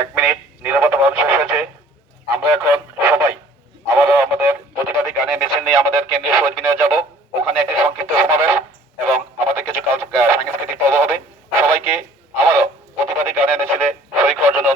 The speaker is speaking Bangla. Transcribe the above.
1 মিনিট নীরবতা পালন শেষ হয়েছে। আমরা এখন সবাই আবারও আমাদের প্রতিবাদী গানের মিছিল নিয়ে আমাদের কেন্দ্রীয় শহীদ মিনারে যাব। ওখানে একটি সংক্ষিপ্ত সমাবেশ এবং আমাদের কিছু সাংস্কৃতিক পর্ব হবে। সবাইকে আবারও প্রতিবাদী গানের মিছিলে শরীক হওয়ার জন্য